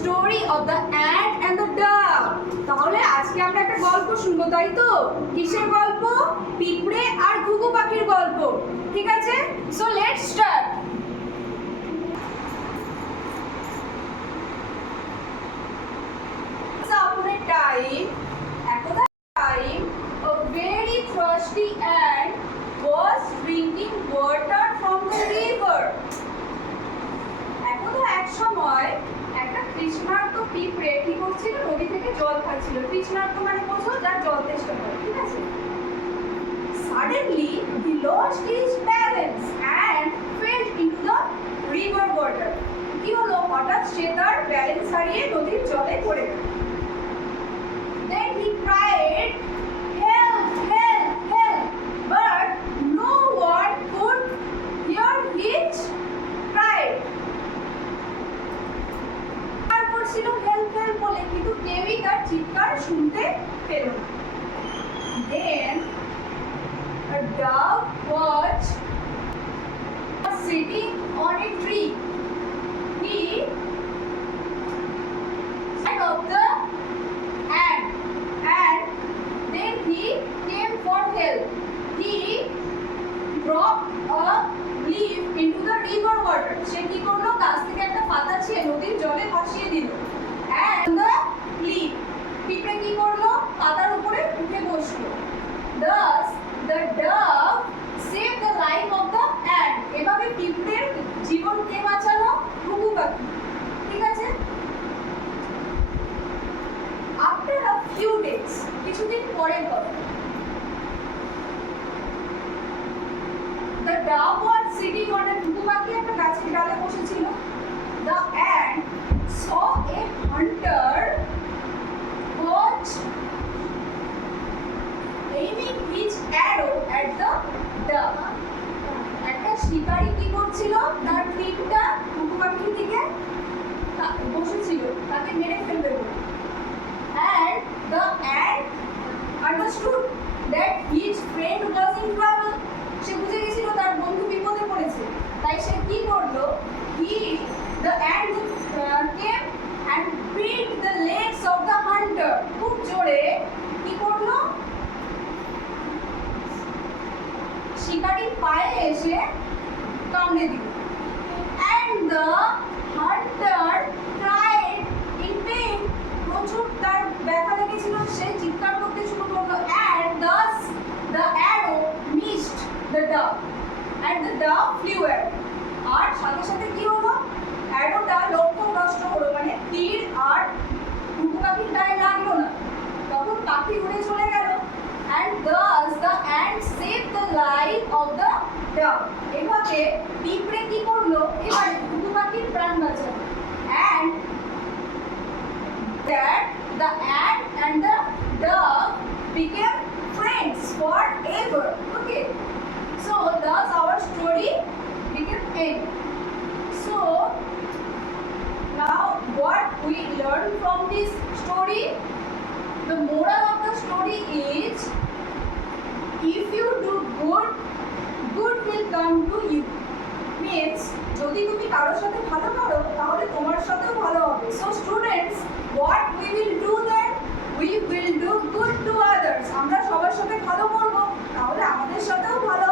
story of the ant and the dove. তাহলে আজকে আমরা একটা গল্প শুনবো, তাই তো? কিসের গল্প? পিঁপড়ে আর ঘুঘু পাখির গল্প। ঠিক আছে, so let's start. Upon a time, a very thirsty ant was drinking water from the river. এক সময় একটা তৃষ্ণার্ত পিঁপড়ে কি করছিল? নদী থেকে জল খাচ্ছিল। তৃষ্ণার্ত মানে বোঝো, যার জল তেষ্টা করে, ঠিক আছে? Suddenly he lost his balance and fell into the river water. কি হলো? হঠাৎ সে তার ব্যালেন্স হারিয়ে নদীর জলে পড়ে গেল। Then he cried, help, help, help, but no one could hear his cry. আর বলছিল হেল্প হেল্প বলে, কিন্তু কেউই তার চিৎকার শুনতে পেল না। Then a dove was sitting on a tree. He sat of the ant and then he came for help. He dropped a leaf into the river water. সে কি করলো? গাছ থেকে একটা পাতা ছিঁড়ে নদীর জলে ভাসিয়ে দিল। And the leaf, পিঁপড়ে কি করলো? পাতার উপরে উঠে বসলো। Thus the dove saved the life of the ant. এভাবে পিঁপড়ের জীবন কে বাঁচালো? ঘুঘু পাখি। ঠিক আছে? After a few days, কিছুদিন পরে কথা, the dove was sitting on a ঘুঘু পাখি একটা গাছের ডালে বসেছিল। The ant saw a hunter was aiming his arrow at the dove. একটা শিকারী কি করছিল? তার তীরটা ঘুঘু পাখির দিকে বসেছিল, তাকে মেরে ফেলবে বলে। And the ant understood that his friend was in trouble. সে বুঝে গেছিল তার বন্ধু বিপদে পড়েছে। তাই সে কি করলো? The ant came and beat the legs of the hunter. খুব জোরে কি করলো? শিকারীর পায়ে এসে কামড়ে দিল। And the hunter cried in pain. প্রচুর তার ব্যথা লেগেছিল, সে চিৎকার করতে শুরু করলো। And thus the arrow missed the dove and the dove flew away. আর সাথে সাথে কি হলো? অ্যারোটা লক্ষ্যভ্রষ্ট হলো, মানে তীর আর ঘুঘু পাখির গায়ে লাগলো না। তখন পাখি উড়ে চলে গেল। And thus the ant saved the life of the dove. এভাবে পিঁপড়ে কি করলো? এবার ঘুঘু পাখির প্রাণ বাঁচালো। And that the ant and the dove became friends forever. Okay, so thus our story became end. So now what we learn from this story? The moral of the story is, if you do good, good will come to you. Means যদি তুমি কারোর সাথে ভালো করো তাহলে তোমার সাথেও ভালো হবে। So students, what we will do then? We will do good to others. আমরা সবার সাথে ভালো করব, তাহলে আমাদের সাথেও ভালো